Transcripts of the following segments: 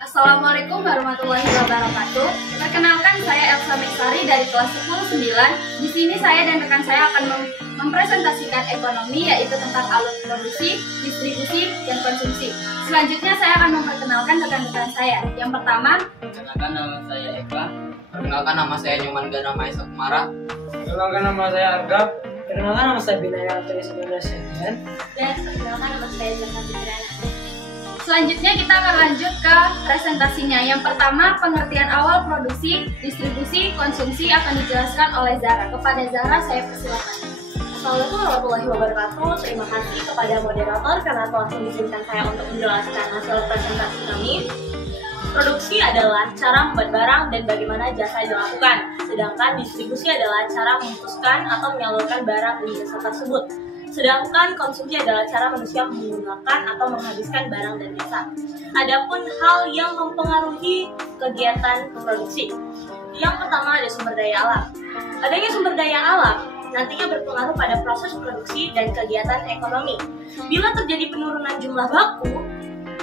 Assalamualaikum warahmatullahi wabarakatuh. Perkenalkan, saya Elsa Meksari dari kelas 10-9. Di sini saya dan rekan saya akan mempresentasikan ekonomi, yaitu tentang alur produksi, distribusi, dan konsumsi. Selanjutnya saya akan memperkenalkan rekan-rekan saya. Yang pertama, perkenalkan nama saya Eka. Perkenalkan nama saya Nyoman Gana Maesa Kumara. Perkenalkan nama saya Argap. Perkenalkan nama saya Binaya Antoni Sebenarnya. dan perkenalkan nama saya Jaka Fitrana. Selanjutnya kita akan lanjut ke presentasinya. Yang pertama, pengertian awal produksi, distribusi, konsumsi akan dijelaskan oleh Zahra. Kepada Zahra, saya persilakan. Assalamualaikum warahmatullahi wabarakatuh. Terima kasih kepada moderator karena telah mengizinkan saya untuk menjelaskan hasil presentasi kami. Produksi adalah cara membuat barang dan bagaimana jasa dilakukan. Sedangkan distribusi adalah cara memutuskan atau menyalurkan barang dan jasa tersebut. Sedangkan konsumsi adalah cara manusia menggunakan atau menghabiskan barang dan jasa. Adapun hal yang mempengaruhi kegiatan produksi. Yang pertama ada sumber daya alam. Adanya sumber daya alam nantinya berpengaruh pada proses produksi dan kegiatan ekonomi. Bila terjadi penurunan jumlah baku,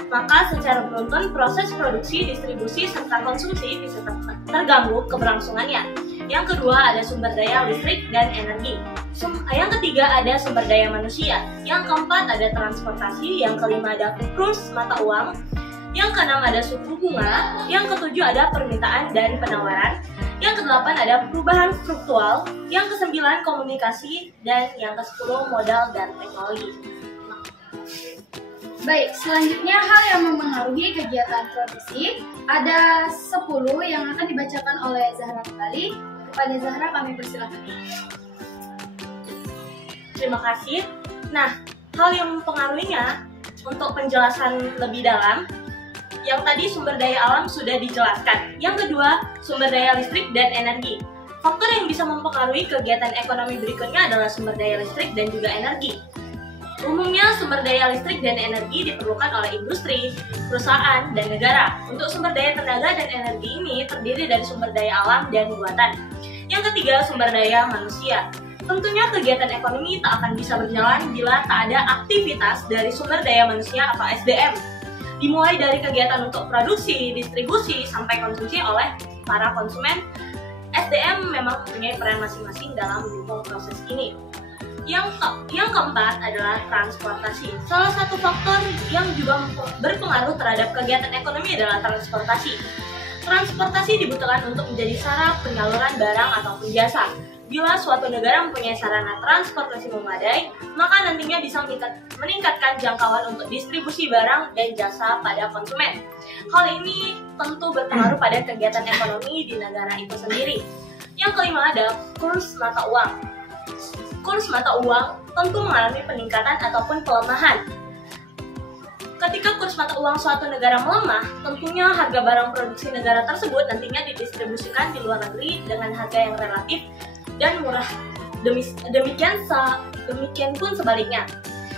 maka secara beruntun proses produksi, distribusi, serta konsumsi bisa terganggu keberlangsungannya. Yang kedua ada sumber daya listrik dan energi. Yang ketiga ada sumber daya manusia. Yang keempat ada transportasi. Yang kelima ada kurs mata uang. Yang keenam ada suku bunga. Yang ketujuh ada permintaan dan penawaran. Yang kedelapan ada perubahan struktural. Yang kesembilan komunikasi. Dan yang kesepuluh modal dan teknologi. Baik, selanjutnya hal yang mempengaruhi kegiatan produksi ada 10 yang akan dibacakan oleh Zahra kembali. Kepada Zahra kami persilakan. Terima kasih. Nah, hal yang mempengaruhinya untuk penjelasan lebih dalam, yang tadi sumber daya alam sudah dijelaskan. Yang kedua, sumber daya listrik dan energi. Faktor yang bisa mempengaruhi kegiatan ekonomi berikutnya adalah sumber daya listrik dan juga energi. Umumnya sumber daya listrik dan energi diperlukan oleh industri, perusahaan, dan negara. Untuk sumber daya tenaga dan energi ini terdiri dari sumber daya alam dan buatan. Yang ketiga, sumber daya manusia. Tentunya kegiatan ekonomi tak akan bisa berjalan bila tak ada aktivitas dari sumber daya manusia atau SDM. Dimulai dari kegiatan untuk produksi, distribusi, sampai konsumsi oleh para konsumen, SDM memang mempunyai peran masing-masing dalam mendukung proses ini. Yang keempat adalah transportasi. Salah satu faktor yang juga berpengaruh terhadap kegiatan ekonomi adalah transportasi. Transportasi dibutuhkan untuk menjadi sarana penyaluran barang ataupun jasa. Bila suatu negara mempunyai sarana transportasi memadai, maka nantinya bisa meningkatkan jangkauan untuk distribusi barang dan jasa pada konsumen. Hal ini tentu berpengaruh pada kegiatan ekonomi di negara itu sendiri. Yang kelima ada kurs mata uang. Kurs mata uang tentu mengalami peningkatan ataupun pelemahan. Ketika kurs mata uang suatu negara melemah, tentunya harga barang produksi negara tersebut nantinya didistribusikan di luar negeri dengan harga yang relatif dan murah. Demikian pun sebaliknya.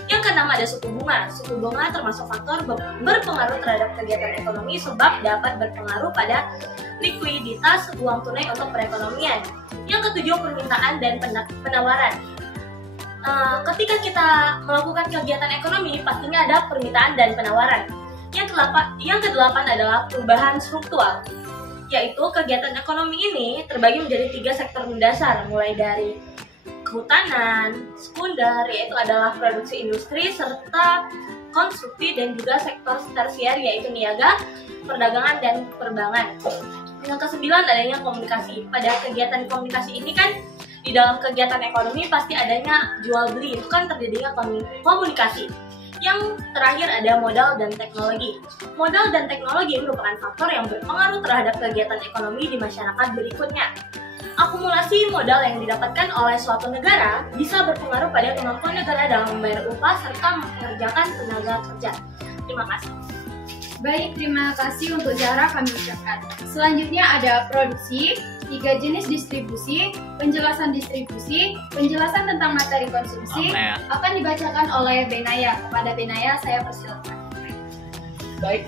Yang keenam ada suku bunga. Suku bunga termasuk faktor berpengaruh terhadap kegiatan ekonomi sebab dapat berpengaruh pada likuiditas uang tunai untuk perekonomian. Yang ketujuh permintaan dan penawaran. Ketika kita melakukan kegiatan ekonomi, pastinya ada permintaan dan penawaran. Yang kedelapan adalah perubahan struktural, yaitu kegiatan ekonomi ini terbagi menjadi 3 sektor mendasar, mulai dari kehutanan, sekunder, yaitu adalah produksi industri, serta konstruksi, dan juga sektor tersier, yaitu niaga, perdagangan, dan perbankan. Yang kesembilan adanya komunikasi. Pada kegiatan komunikasi ini kan di dalam kegiatan ekonomi pasti adanya jual beli, itu kan terjadinya komunikasi. Yang terakhir ada modal dan teknologi. Modal dan teknologi merupakan faktor yang berpengaruh terhadap kegiatan ekonomi di masyarakat berikutnya. Akumulasi modal yang didapatkan oleh suatu negara bisa berpengaruh pada kemampuan negara dalam membayar upah serta mengerjakan tenaga kerja. Terima kasih. Baik, terima kasih untuk Zahra kami ucapkan. Selanjutnya ada produksi, 3 jenis distribusi, penjelasan distribusi, penjelasan tentang materi konsumsi akan dibacakan oleh Benaya. Kepada Benaya saya persilakan. Baik,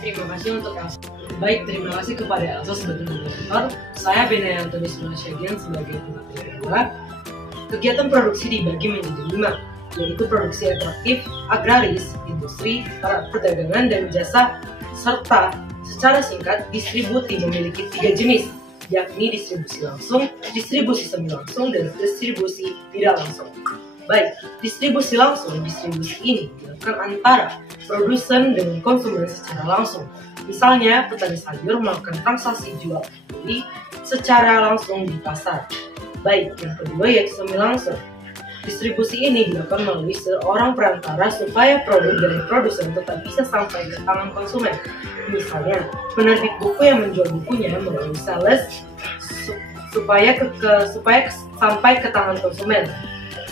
terima kasih kepada Elsa sebagai moderator. Saya Benaya Antoni Sebenarnya sebagai pemateri kedua. Kegiatan produksi dibagi menjadi 5, yaitu produksi ekstraktif, agraris, industri, perdagangan, dan jasa, serta Secara singkat, distribusi memiliki 3 jenis, yakni distribusi langsung, distribusi semi langsung, dan distribusi tidak langsung. Baik, distribusi langsung, distribusi ini dilakukan antara produsen dengan konsumen secara langsung. Misalnya, petani sayur melakukan transaksi jual beli secara langsung di pasar. Baik, yang kedua yaitu semi langsung. Distribusi ini dilakukan melalui seorang perantara supaya produk dari produsen tetap bisa sampai ke tangan konsumen. Misalnya, penerbit buku yang menjual bukunya melalui sales supaya sampai ke tangan konsumen,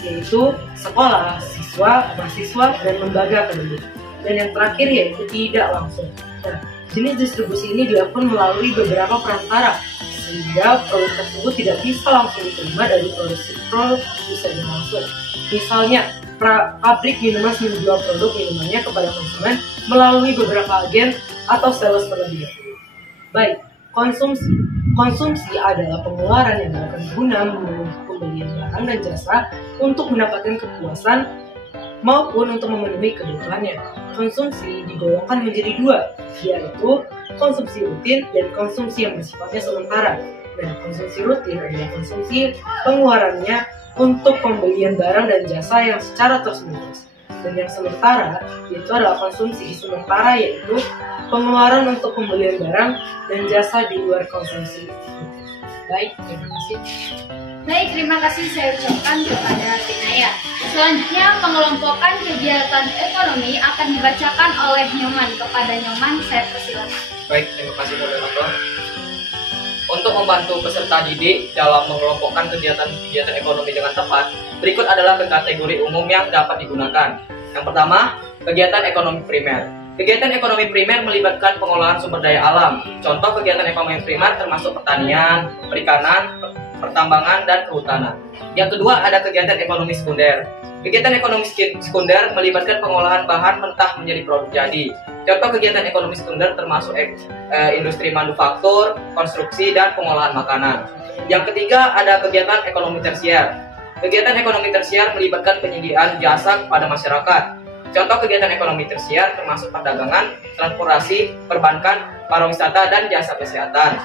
yaitu sekolah, siswa, mahasiswa, dan lembaga akademik. Dan yang terakhir yaitu tidak langsung. Nah, jenis distribusi ini dilakukan melalui beberapa perantara, sehingga produk tersebut tidak bisa langsung diterima dari produsen langsung. Misalnya, pabrik minuman menjual produk minumannya kepada konsumen melalui beberapa agen atau sales terlebih dahulu. Baik, konsumsi. Konsumsi adalah pengeluaran yang dilakukan guna memenuhi pembelian barang dan jasa untuk mendapatkan kepuasan maupun untuk memenuhi kebutuhannya. Konsumsi digolongkan menjadi 2, yaitu konsumsi rutin dan konsumsi yang bersifatnya sementara. Nah, konsumsi rutin adalah konsumsi pengeluarannya untuk pembelian barang dan jasa yang secara terus-menerus. Dan yang sementara yaitu adalah konsumsi sementara, yaitu pengeluaran untuk pembelian barang dan jasa di luar konsumsi. Baik, terima kasih. Baik, terima kasih saya ucapkan kepada Tinaya. Selanjutnya, pengelompokan kegiatan ekonomi akan dibacakan oleh Nyoman. Kepada Nyoman, saya persilakan. Baik, terima kasih moderator. Untuk membantu peserta didik dalam mengelompokkan kegiatan ekonomi dengan tepat, berikut adalah kategori umum yang dapat digunakan. Yang pertama, kegiatan ekonomi primer. Kegiatan ekonomi primer melibatkan pengolahan sumber daya alam. Contoh kegiatan ekonomi primer termasuk pertanian, perikanan, pertambangan, dan kehutanan. Yang kedua, ada kegiatan ekonomi sekunder. Kegiatan ekonomi sekunder melibatkan pengolahan bahan mentah menjadi produk jadi. Contoh kegiatan ekonomi sekunder termasuk industri manufaktur, konstruksi, dan pengolahan makanan. Yang ketiga, ada kegiatan ekonomi tersier. Kegiatan ekonomi tersier melibatkan penyediaan jasa kepada masyarakat. Contoh kegiatan ekonomi tersier termasuk perdagangan, transportasi, perbankan, pariwisata, dan jasa kesehatan.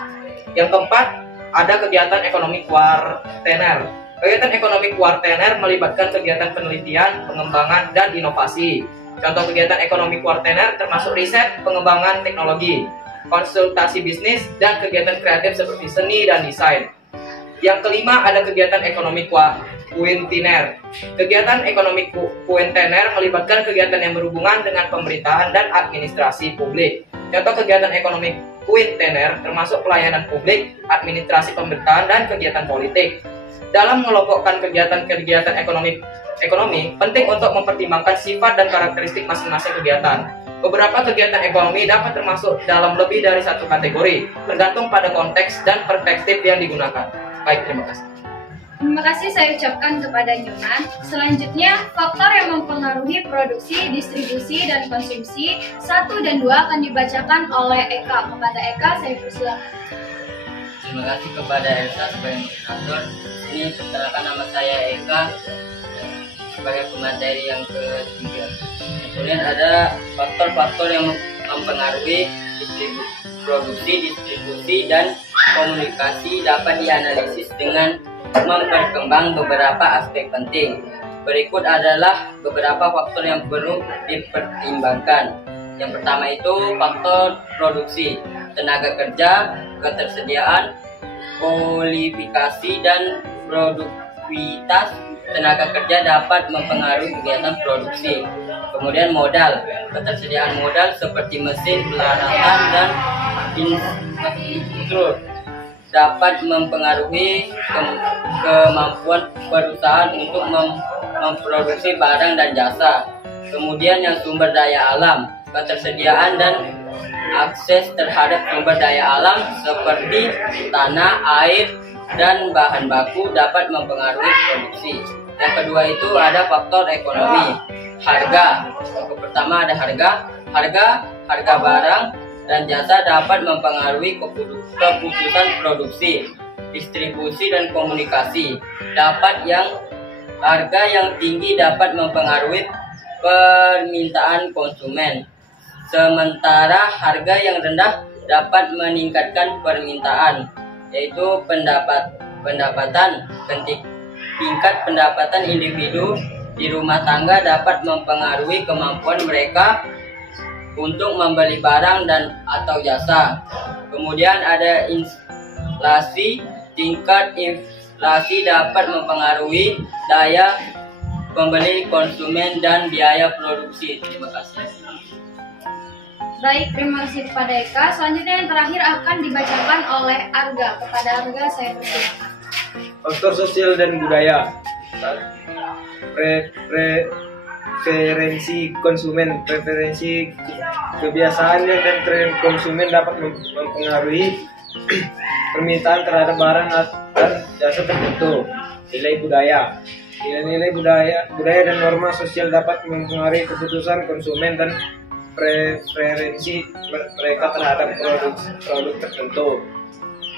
Yang keempat, ada kegiatan ekonomi kuartener. Kegiatan ekonomi kuartener melibatkan kegiatan penelitian, pengembangan, dan inovasi. Contoh kegiatan ekonomi kuartener termasuk riset, pengembangan teknologi, konsultasi bisnis, dan kegiatan kreatif seperti seni dan desain. Yang kelima, ada kegiatan ekonomi kuintener. Kegiatan ekonomi kuintener melibatkan kegiatan yang berhubungan dengan pemerintahan dan administrasi publik. Contoh kegiatan ekonomi kuintener termasuk pelayanan publik, administrasi pemerintahan, dan kegiatan politik. Dalam mengelompokkan kegiatan ekonomi, penting untuk mempertimbangkan sifat dan karakteristik masing-masing kegiatan. Beberapa kegiatan ekonomi dapat termasuk dalam lebih dari satu kategori, tergantung pada konteks dan perspektif yang digunakan. Baik, terima kasih. Terima kasih saya ucapkan kepada Nyoman. Selanjutnya, faktor yang mempengaruhi produksi, distribusi, dan konsumsi 1 dan 2 akan dibacakan oleh Eka. Kepada Eka, saya persilakan. Terima kasih kepada Elsa sebagai moderator. Ini perkenalkan nama saya Eka sebagai pemateri yang ketiga. Kemudian ada faktor-faktor yang mempengaruhi produksi, distribusi, dan komunikasi dapat dianalisis dengan memperkembang beberapa aspek penting. Berikut adalah beberapa faktor yang perlu dipertimbangkan. Yang pertama itu faktor produksi, tenaga kerja, ketersediaan, kualifikasi, dan produktivitas tenaga kerja dapat mempengaruhi kegiatan produksi. Kemudian modal, ketersediaan modal seperti mesin, peralatan, dan infrastruktur dapat mempengaruhi kemampuan perusahaan untuk memproduksi barang dan jasa. Kemudian yang sumber daya alam, ketersediaan dan akses terhadap sumber daya alam seperti tanah, air, dan bahan baku dapat mempengaruhi produksi. Yang kedua itu ada faktor ekonomi, harga. Yang pertama ada harga barang dan jasa dapat mempengaruhi keputusan produksi, distribusi, dan komunikasi. Harga yang tinggi dapat mempengaruhi permintaan konsumen, sementara harga yang rendah dapat meningkatkan permintaan, yaitu pendapatan. Tingkat pendapatan individu di rumah tangga dapat mempengaruhi kemampuan mereka untuk membeli barang dan atau jasa. Kemudian ada inflasi. Tingkat inflasi dapat mempengaruhi daya pembeli konsumen dan biaya produksi. Terima kasih. Baik, terima kasih kepada Eka. Selanjutnya yang terakhir akan dibacakan oleh Arga. Kepada Arga saya persilakan. Faktor sosial dan budaya. Preferensi konsumen, preferensi kebiasaan dan tren konsumen dapat mempengaruhi permintaan terhadap barang dan jasa tertentu. Nilai budaya. Nilai-nilai budaya dan norma sosial dapat mempengaruhi keputusan konsumen dan preferensi mereka terhadap produk tertentu.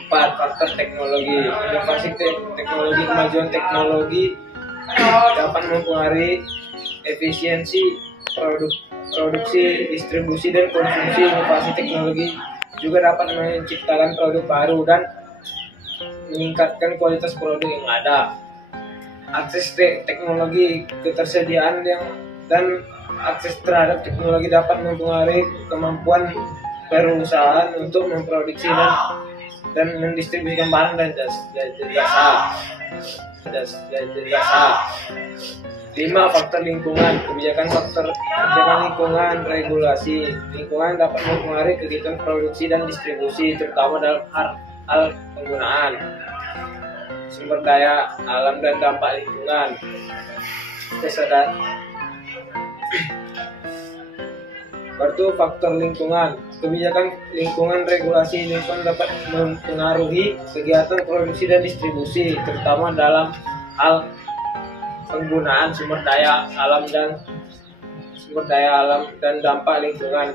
4. Faktor teknologi. Inovasi teknologi, kemajuan teknologi dapat mempengaruhi efisiensi produksi, distribusi, dan konsumsi. Inovasi teknologi juga dapat menciptakan produk baru dan meningkatkan kualitas produk yang ada. Akses teknologi, ketersediaan dan akses terhadap teknologi dapat mempengaruhi kemampuan perusahaan untuk memproduksi dan mendistribusikan barang dan jasa. 5. Faktor lingkungan. Kebijakan lingkungan, regulasi. Lingkungan dapat mempengaruhi kegiatan produksi dan distribusi, terutama dalam hal penggunaan sumber daya alam dan dampak lingkungan. Bertu faktor lingkungan. Kebijakan lingkungan, regulasi lingkungan dapat mempengaruhi kegiatan produksi dan distribusi, terutama dalam hal penggunaan sumber daya alam dan dampak lingkungan.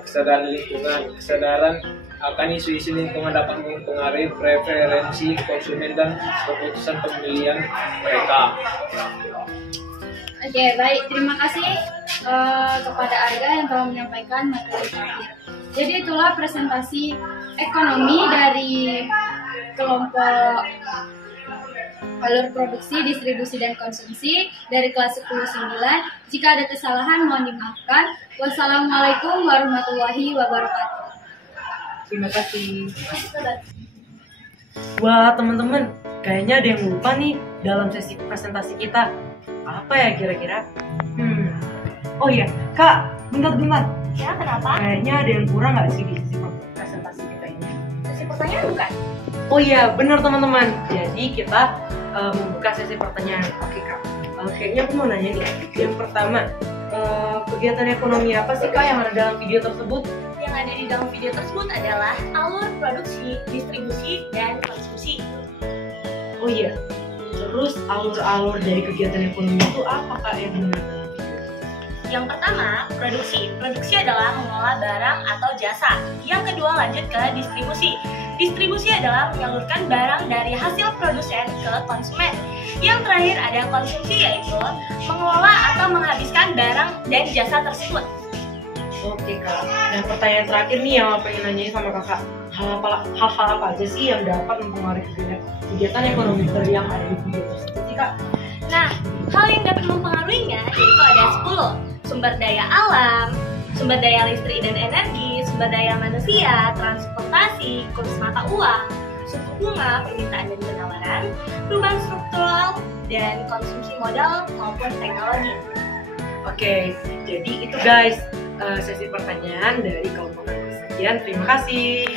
Kesadaran akan isu-isu lingkungan dapat mempengaruhi preferensi konsumen dan keputusan pembelian mereka. Oke, baik. Terima kasih kepada Arga yang telah menyampaikan materi terakhir. Jadi itulah presentasi ekonomi dari kelompok alur produksi, distribusi, dan konsumsi dari kelas 10-9. Jika ada kesalahan mohon dimaafkan. Wassalamualaikum warahmatullahi wabarakatuh. Terima kasih. Wah teman-teman, kayaknya ada yang lupa nih dalam sesi presentasi kita. Apa ya kira-kira? Oh iya, Kak, bentar. Ya, kenapa? Kayaknya ada yang kurang nggak sih di sesi presentasi kita ini? Sesi pertanyaan bukan? Oh iya, benar teman-teman. Jadi kita membuka sesi pertanyaan. Oke Kak, kayaknya aku mau nanya nih. Yang pertama, kegiatan ekonomi apa sih Kak yang ada dalam video tersebut? Yang ada di dalam video tersebut adalah alur produksi, distribusi, dan konsumsi. Oh iya, terus alur-alur dari kegiatan ekonomi itu apa Kak yang benar? Yang pertama, produksi. Produksi adalah mengolah barang atau jasa. Yang kedua, lanjut ke distribusi. Distribusi adalah menyalurkan barang dari hasil produsen ke konsumen. Yang terakhir ada konsumsi, yaitu mengelola atau menghabiskan barang dan jasa tersebut. Oke Kak, nah pertanyaan terakhir nih yang aku pengen nanyain sama Kakak. Hal-hal apa aja sih yang dapat mempengaruhi kegiatan ekonomi yang ada di video tersebut sih Kak? Nah, hal yang dapat mempengaruhinya yaitu ada 10. Sumber daya alam, sumber daya listrik dan energi, sumber daya manusia, transportasi, kurs mata uang, suku bunga, permintaan dan penawaran, perubahan struktural, dan konsumsi modal maupun teknologi. Oke, jadi itu guys sesi pertanyaan dari kelompok sekian. Terima kasih.